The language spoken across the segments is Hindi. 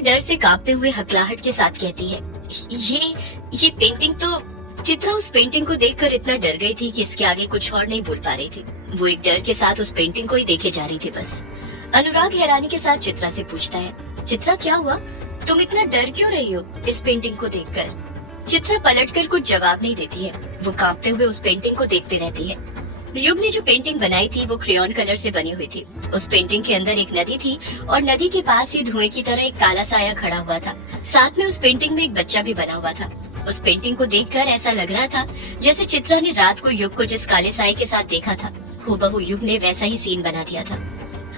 डर से कांपते हुए हकलाहट के साथ कहती है, ये पेंटिंग तो। चित्रा उस पेंटिंग को देखकर इतना डर गई थी कि इसके आगे कुछ और नहीं बोल पा रही थी। वो एक डर के साथ उस पेंटिंग को ही देखे जा रही थी बस। अनुराग हैरानी के साथ चित्रा से पूछता है, चित्रा क्या हुआ, तुम इतना डर क्यों रही हो इस पेंटिंग को देखकर? चित्रा पलटकर कुछ जवाब नहीं देती है। वो कांपते हुए उस पेंटिंग को देखते रहती है। युग ने जो पेंटिंग बनाई थी वो क्रेयॉन कलर से बनी हुई थी। उस पेंटिंग के अंदर एक नदी थी और नदी के पास ही धुएं की तरह एक काला साया खड़ा हुआ था। साथ में उस पेंटिंग में एक बच्चा भी बना हुआ था। उस पेंटिंग को देखकर ऐसा लग रहा था जैसे चित्रा ने रात को युग को जिस काले साए के साथ देखा था, हूबहू युग ने वैसा ही सीन बना दिया था।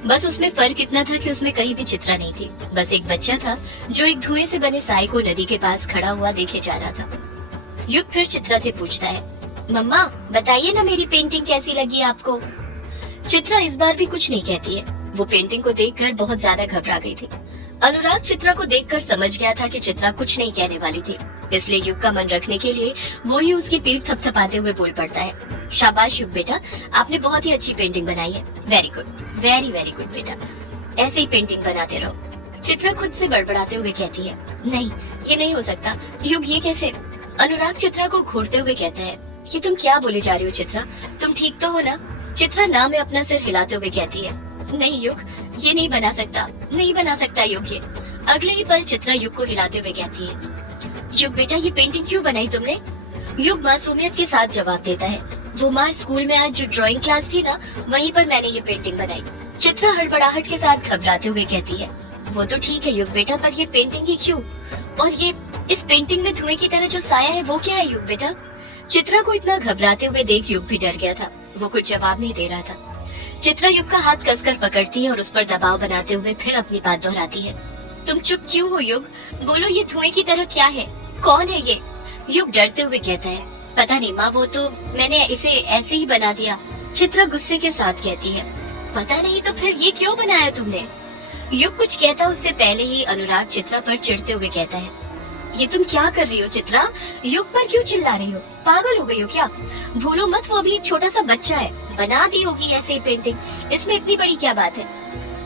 बस उसमें फर्क इतना था कि उसमें कहीं भी चित्रा नहीं थी, बस एक बच्चा था जो एक धुएं से बने साए को नदी के पास खड़ा हुआ देखे जा रहा था। युग फिर चित्रा से पूछता है, मम्मा बताइए ना मेरी पेंटिंग कैसी लगी आपको? चित्रा इस बार भी कुछ नहीं कहती है। वो पेंटिंग को देखकर बहुत ज्यादा घबरा गई थी। अनुराग चित्रा को देखकर समझ गया था कि चित्रा कुछ नहीं कहने वाली थी, इसलिए युग का मन रखने के लिए वो ही उसकी पीठ थपथपाते हुए बोल पड़ता है, शाबाश युग बेटा, आपने बहुत ही अच्छी पेंटिंग बनाई है। Very good, very very good बेटा, ऐसे ही पेंटिंग बनाते रहो। चित्रा खुद से बड़बड़ाते हुए कहती है, नहीं ये नहीं हो सकता युग, ये कैसे? अनुराग चित्रा को घूरते हुए कहता है, ये तुम क्या बोले जा रही हो चित्रा, तुम ठीक तो हो ना? चित्रा ना में अपना सिर हिलाते हुए कहती है, नहीं युग, ये नहीं बना सकता, नहीं बना सकता युग ये। अगले ही पल चित्रा युग को हिलाते हुए कहती है, युग बेटा ये पेंटिंग क्यों बनाई तुमने? युग मासूमियत के साथ जवाब देता है, वो माँ स्कूल में आज जो ड्राइंग क्लास थी ना, वहीं पर मैंने ये पेंटिंग बनाई। चित्रा हड़बड़ाहट के साथ घबराते हुए कहती है, वो तो ठीक है युग बेटा, पर ये पेंटिंग ही क्यों? और ये इस पेंटिंग में धुएं की तरह जो साया है वो क्या है युग बेटा? चित्रा को इतना घबराते हुए देख युग भी डर गया था। वो कुछ जवाब नहीं दे रहा था। चित्रा युग का हाथ कसकर पकड़ती है और उस पर दबाव बनाते हुए फिर अपनी बात दोहराती है, तुम चुप क्यों हो युग, बोलो ये धुएं की तरह क्या है, कौन है ये? युग डरते हुए कहता है, पता नहीं माँ, वो तो मैंने इसे ऐसे ही बना दिया। चित्रा गुस्से के साथ कहती है, पता नहीं तो फिर ये क्यों बनाया तुमने? युग कुछ कहता उससे पहले ही अनुराग चित्रा पर चिढ़ते हुए कहता है, ये तुम क्या कर रही हो चित्रा, युग पर क्यों चिल्ला रही हो, पागल हो गई हो क्या? भूलो मत वो अभी एक छोटा सा बच्चा है, बना दी होगी ऐसे ही पेंटिंग, इसमें इतनी बड़ी क्या बात है?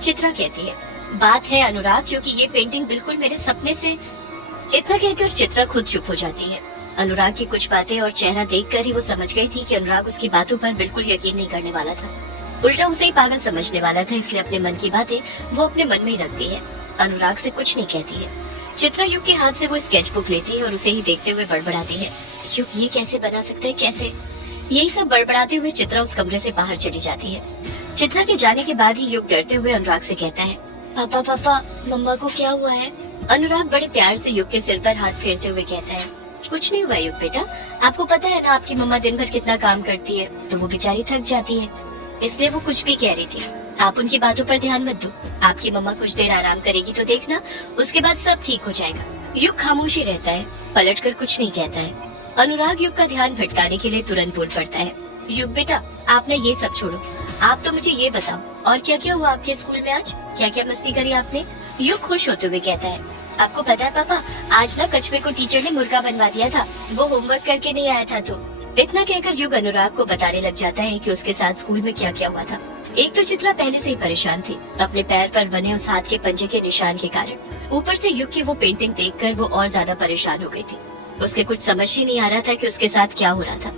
चित्रा कहती है, बात है अनुराग, क्योंकि ये पेंटिंग बिल्कुल मेरे सपने से। इतना कहकर चित्रा खुद चुप हो जाती है। अनुराग की कुछ बातें और चेहरा देखकर ही वो समझ गई थी कि अनुराग उसकी बातों पर बिल्कुल यकीन नहीं करने वाला था, उल्टा उसे ही पागल समझने वाला था, इसलिए अपने मन की बातें वो अपने मन में ही रखती है, अनुराग से कुछ नहीं कहती है। चित्रा युग के हाथ से वो स्केच बुक लेती है और उसे ही देखते हुए बड़बड़ाती है, युग ये कैसे बना सकता है, कैसे? यही सब बड़बड़ाते हुए चित्रा उस कमरे से बाहर चली जाती है। चित्रा के जाने के बाद ही युग डरते हुए अनुराग से कहता है, पापा पापा मम्मा को क्या हुआ है? अनुराग बड़े प्यार से युग के सिर पर हाथ फेरते हुए कहता है, कुछ नहीं हुआ युग बेटा, आपको पता है ना आपकी मम्मा दिन भर कितना काम करती है, तो वो बेचारी थक जाती है, इसलिए वो कुछ भी कह रही थी। आप उनकी बातों पर ध्यान मत दो, आपकी मम्मा कुछ देर आराम करेगी तो देखना, उसके बाद सब ठीक हो जाएगा। युग खामोश ही रहता है, पलटकर कुछ नहीं कहता है। अनुराग युग का ध्यान भटकाने के लिए तुरंत बोल पड़ता है, युग बेटा आपने ये सब छोड़ो, आप तो मुझे ये बताओ और क्या क्या हुआ आपके स्कूल में आज, क्या क्या मस्ती करी आपने? युग खुश होते हुए कहता है, आपको पता है पापा, आज ना कछुए को टीचर ने मुर्गा बनवा दिया था, वो होमवर्क करके नहीं आया था तो। इतना कहकर युग अनुराग को बताने लग जाता है कि उसके साथ स्कूल में क्या क्या हुआ था। एक तो चित्रा पहले से ही परेशान थी, अपने पैर पर बने उस हाथ के पंजे के निशान के कारण। ऊपर से युग की वो पेंटिंग देखकर वो और ज्यादा परेशान हो गई थी। उसके कुछ समझ ही नहीं आ रहा था कि उसके साथ क्या हो रहा था।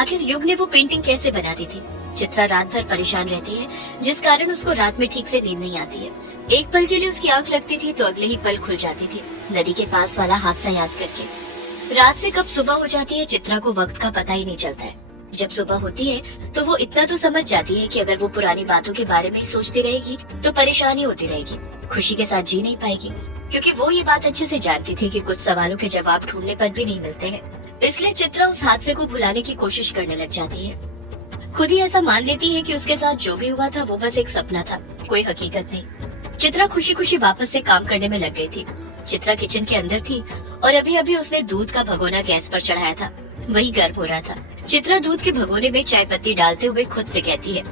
आखिर युग ने वो पेंटिंग कैसे बना दी थी? चित्रा रात भर परेशान रहती है, जिस कारण उसको रात में ठीक से नींद नहीं आती है। एक पल के लिए उसकी आंख लगती थी तो अगले ही पल खुल जाती थी, नदी के पास वाला हादसा याद करके। रात से कब सुबह हो जाती है चित्रा को वक्त का पता ही नहीं चलता है। जब सुबह होती है तो वो इतना तो समझ जाती है कि अगर वो पुरानी बातों के बारे में ही सोचती रहेगी तो परेशानी होती रहेगी, खुशी के साथ जी नहीं पाएगी, क्योंकि वो ये बात अच्छे से जानती थी कि कुछ सवालों के जवाब ढूंढने पर भी नहीं मिलते हैं। इसलिए चित्रा उस हादसे को भुलाने की कोशिश करने लग जाती है। खुद ही ऐसा मान लेती है कि उसके साथ जो भी हुआ था वो बस एक सपना था, कोई हकीकत नहीं। चित्रा खुशी खुशी वापस से काम करने में लग गई थी। चित्रा किचन के अंदर थी और अभी अभी उसने दूध का भगोना गैस पर चढ़ाया था, वही गर्म हो रहा था। चित्रा दूध के भगोने में चाय पत्ती डालते हुए खुद से कहती है,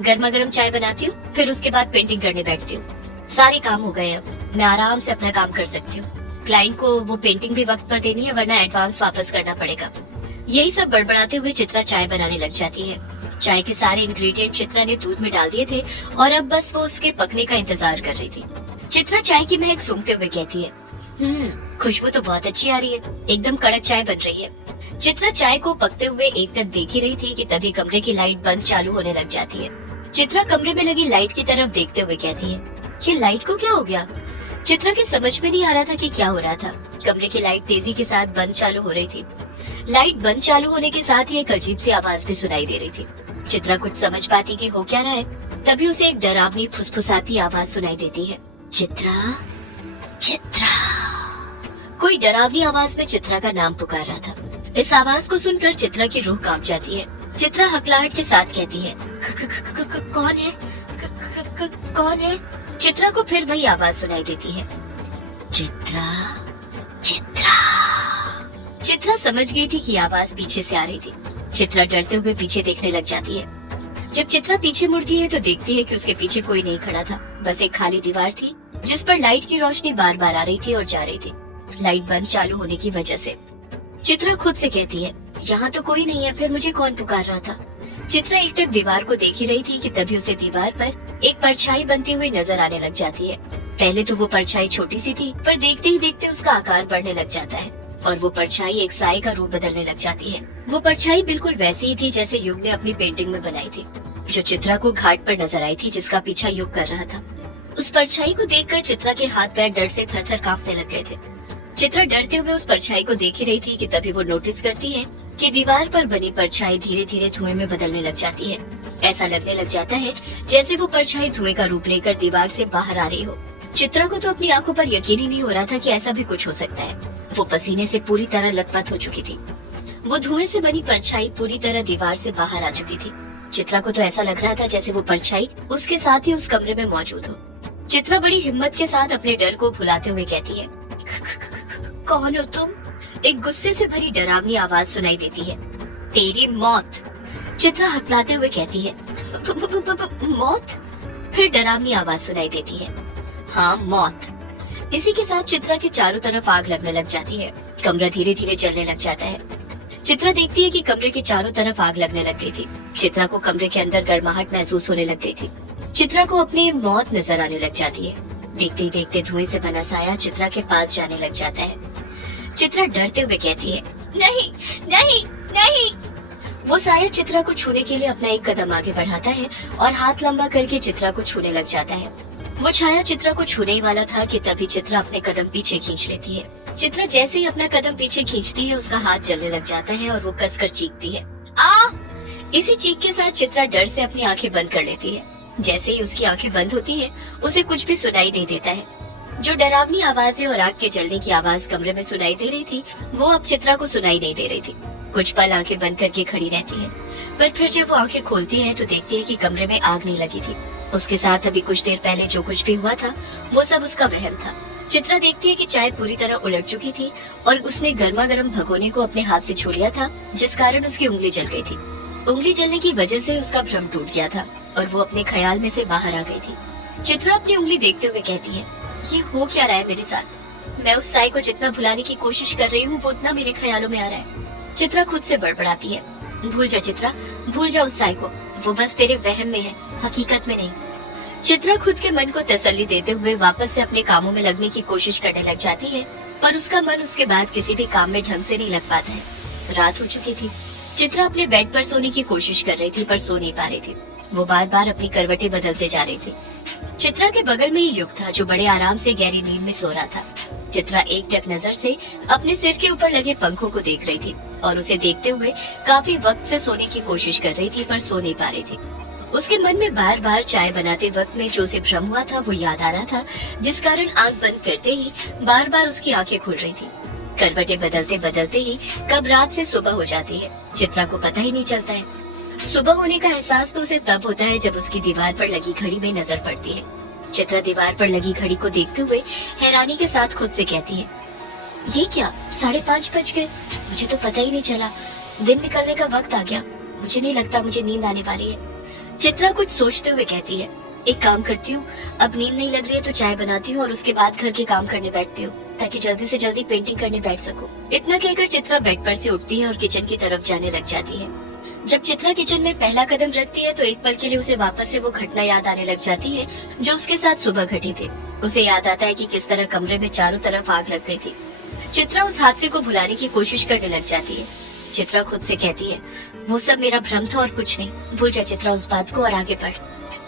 गर्मा गर्म चाय बनाती हूँ, फिर उसके बाद पेंटिंग करने बैठती हूँ। सारे काम हो गए, अब मैं आराम से अपना काम कर सकती हूँ। क्लाइंट को वो पेंटिंग भी वक्त पर देनी है, वरना एडवांस वापस करना पड़ेगा। यही सब बड़बड़ाते हुए चित्रा चाय बनाने लग जाती है। चाय के सारे इंग्रेडिएंट चित्रा ने दूध में डाल दिए थे और अब बस वो उसके पकने का इंतजार कर रही थी। चित्रा चाय की महक सूंघते हुए कहती है, खुशबू तो बहुत अच्छी आ रही है, एकदम कड़क चाय बन रही है। चित्रा चाय को पकते हुए एकटक देख ही रही थी कि तभी कमरे की लाइट बंद चालू होने लग जाती है। चित्रा कमरे में लगी लाइट की तरफ देखते हुए कहती है, ये लाइट को क्या हो गया? चित्रा के समझ में नहीं आ रहा था कि क्या हो रहा था। कमरे की लाइट तेजी के साथ बंद चालू हो रही थी। लाइट बंद चालू होने के साथ ही एक अजीब सी आवाज भी सुनाई दे रही थी। चित्रा कुछ समझ पाती कि हो क्या रहा है, तभी उसे एक डरावनी फुसफुसाती आवाज सुनाई देती है, चित्रा, चित्रा। कोई डरावनी आवाज में चित्रा का नाम पुकार रहा था। इस आवाज को सुनकर चित्रा की रूह कांप जाती है। चित्रा हकलाहट के साथ कहती है, कौन है? कौन है? चित्रा को फिर वही आवाज सुनाई देती है, चित्रा, चित्रा। चित्रा समझ गई थी कि आवाज पीछे से आ रही थी। चित्रा डरते हुए पीछे देखने लग जाती है। जब चित्रा पीछे मुड़ती है तो देखती है कि उसके पीछे कोई नहीं खड़ा था, बस एक खाली दीवार थी जिस पर लाइट की रोशनी बार बार आ रही थी और जा रही थी, लाइट बंद चालू होने की वजह से। चित्रा खुद से कहती है, यहाँ तो कोई नहीं है, फिर मुझे कौन पुकार रहा था? चित्रा एकटक दीवार को देख ही रही थी कि तभी उसे दीवार पर एक परछाई बनती हुई नजर आने लग जाती है। पहले तो वो परछाई छोटी सी थी, पर देखते ही देखते उसका आकार बढ़ने लग जाता है और वो परछाई एक साए का रूप बदलने लग जाती है। वो परछाई बिल्कुल वैसी ही थी जैसे युग ने अपनी पेंटिंग में बनाई थी, जो चित्रा को घाट पर नजर आई थी, जिसका पीछा युग कर रहा था। उस परछाई को देखकर चित्रा के हाथ पैर डर से थर थर कांपने लग गए थे। चित्रा डरते हुए उस परछाई को देख ही रही थी कि तभी वो नोटिस करती है कि दीवार पर बनी परछाई धीरे धीरे धुएं में बदलने लग जाती है। ऐसा लगने लग जाता है जैसे वो परछाई धुएं का रूप लेकर दीवार से बाहर आ रही हो। चित्रा को तो अपनी आंखों पर यकीन ही नहीं हो रहा था कि ऐसा भी कुछ हो सकता है। वो पसीने से पूरी तरह लथपथ हो चुकी थी। वो धुएं से बनी परछाई पूरी तरह दीवार से बाहर आ चुकी थी। चित्रा को तो ऐसा लग रहा था जैसे वो परछाई उसके साथ ही उस कमरे में मौजूद हो। चित्रा बड़ी हिम्मत के साथ अपने डर को भुलाते हुए कहती है, कौन हो तुम? एक गुस्से से भरी डरावनी आवाज सुनाई देती है, तेरी मौत। चित्रा हकलाते हुए कहती है, मौत? फिर डरावनी आवाज सुनाई देती है, हाँ मौत। इसी के साथ चित्रा के चारों तरफ आग लगने लग जाती है। कमरा धीरे धीरे जलने लग जाता है। चित्रा देखती है कि कमरे के चारों तरफ आग लगने लग गई थी। चित्रा को कमरे के अंदर गर्माहट महसूस होने लग गई थी। चित्रा को अपनी मौत नजर आने लग जाती है। देखते ही देखते धुएं से बना साया चित्रा के पास जाने लग जाता है। चित्रा डरते हुए कहती है, नहीं नहीं नहीं। वो साया चित्रा को छूने के लिए अपना एक कदम आगे बढ़ाता है और हाथ लंबा करके चित्रा को छूने लग जाता है। वो छाया चित्रा को छूने ही वाला था कि तभी चित्रा अपने कदम पीछे खींच लेती है। चित्रा जैसे ही अपना कदम पीछे खींचती है, उसका हाथ जलने लग जाता है और वो कसकर चीखती है, आ! इसी चीख के साथ चित्रा डर से अपनी आंखें बंद कर लेती है। जैसे ही उसकी आंखें बंद होती हैं, उसे कुछ भी सुनाई नहीं देता है। जो डरावनी आवाजें और आग के जलने की आवाज कमरे में सुनाई दे रही थी, वो अब चित्रा को सुनाई नहीं दे रही थी। कुछ पल आंखें बंद करके खड़ी रहती है, पर फिर जब वो आंखें खोलती है तो देखती है कि कमरे में आग नहीं लगी थी। उसके साथ अभी कुछ देर पहले जो कुछ भी हुआ था, वो सब उसका वहम था। चित्रा देखती है कि चाय पूरी तरह उलट चुकी थी और उसने गर्मा गर्म भगोने को अपने हाथ से छू लिया था, जिस कारण उसकी उंगली जल गई थी। उंगली जलने की वजह से उसका भ्रम टूट गया था और वो अपने ख्याल में से बाहर आ गई थी। चित्रा अपनी उंगली देखते हुए कहती है, ये हो क्या रहा है मेरे साथ? मैं उस साई को जितना भुलाने की कोशिश कर रही हूँ, वो उतना मेरे ख्यालों में आ रहा है। चित्रा खुद से बड़बड़ाती है, भूल जा चित्रा, भूल जा उस साई को, वो बस तेरे वहम में है, हकीकत में नहीं। चित्रा खुद के मन को तसल्ली देते हुए वापस से अपने कामों में लगने की कोशिश करने लग जाती है, पर उसका मन उसके बाद किसी भी काम में ढंग से नहीं लग पाता है। रात हो चुकी थी। चित्रा अपने बेड पर सोने की कोशिश कर रही थी, पर सो नहीं पा रही थी। वो बार बार अपनी करवटें बदलते जा रही थी। चित्रा के बगल में ही युग था, जो बड़े आराम से गहरी नींद में सो रहा था। चित्रा एकटक नजर से अपने सिर के ऊपर लगे पंखों को देख रही थी और उसे देखते हुए काफी वक्त से सोने की कोशिश कर रही थी, पर सो नहीं पा रही थी। उसके मन में बार बार चाय बनाते वक्त में जो उसे भ्रम हुआ था, वो याद आ रहा था, जिस कारण आंख बंद करते ही बार बार उसकी आंखें खुल रही थी। करवटें बदलते बदलते ही कब रात से सुबह हो जाती है, चित्रा को पता ही नहीं चलता है। सुबह होने का एहसास तो उसे तब होता है जब उसकी दीवार पर लगी घड़ी में नजर पड़ती है। चित्रा दीवार पर लगी घड़ी को देखते हुए हैरानी के साथ खुद से कहती है, ये क्या 5:30 बज गए? मुझे तो पता ही नहीं चला। दिन निकलने का वक्त आ गया। मुझे नहीं लगता मुझे नींद आने वाली है। चित्रा कुछ सोचते हुए कहती है, एक काम करती हूँ, अब नींद नहीं लग रही है तो चाय बनाती हूँ और उसके बाद घर के काम करने बैठती हूँ, ताकि जल्दी से जल्दी पेंटिंग करने बैठ सकूं। इतना कहकर चित्रा बेड पर से उठती है और किचन की तरफ जाने लग जाती है। जब चित्रा किचन में पहला कदम रखती है तो एक पल के लिए उसे वापस से वो घटना याद आने लग जाती है जो उसके साथ सुबह घटी थी। उसे याद आता है कि किस तरह कमरे में चारों तरफ आग लग गई थी। चित्रा उस हादसे को भुलाने की कोशिश करने लग जाती है। चित्रा खुद से कहती है, वो सब मेरा भ्रम था और कुछ नहीं, भूल जा चित्रा उस बात को और आगे बढ़।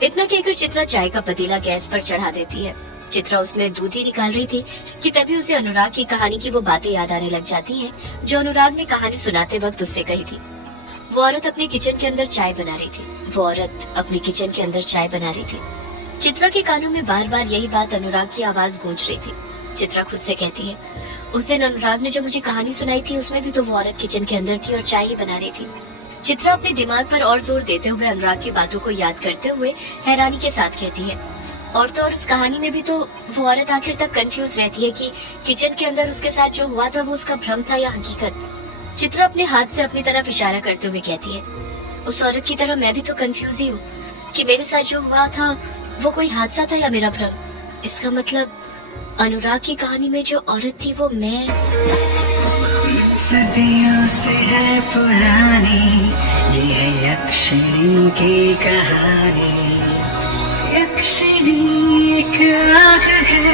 इतना कहकर चित्रा चाय का पतीला गैस पर चढ़ा देती है। चित्रा उसमें दूध ही निकाल रही थी कि तभी उसे अनुराग की कहानी की वो बातें याद आने लग जाती हैं जो अनुराग ने कहानी सुनाते वक्त उससे कही थी। वो औरत अपने किचन के अंदर चाय बना रही थी। चित्रा के कानों में बार बार यही बात अनुराग की आवाज गूंज रही थी। चित्रा खुद से कहती है, उस दिन अनुराग ने जो मुझे कहानी सुनाई थी उसमें भी तो वो औरत किचन के अंदर थी और चाय ही बना रही थी। चित्रा अपने दिमाग पर और जोर देते हुए अनुराग की बातों को याद करते हुए हैरानी के साथ कहती है, और तो और उस कहानी में भी तो वो औरत आखिर तक कंफ्यूज रहती है कि किचन के अंदर उसके साथ जो हुआ था वो उसका भ्रम था या हकीकत। चित्रा अपने हाथ से अपनी तरफ इशारा करते हुए कहती है, उस औरत की तरह मैं भी तो कंफ्यूज ही हूँ कि मेरे साथ जो हुआ था वो कोई हादसा था या मेरा भ्रम। इसका मतलब अनुराग की कहानी में जो औरत थी वो मैं। सदियों से है पुरानी ये है यक्षिणी की कहानी। यक्षिणी एक आग है,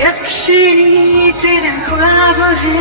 यक्षिणी तेरा ख्वाब है।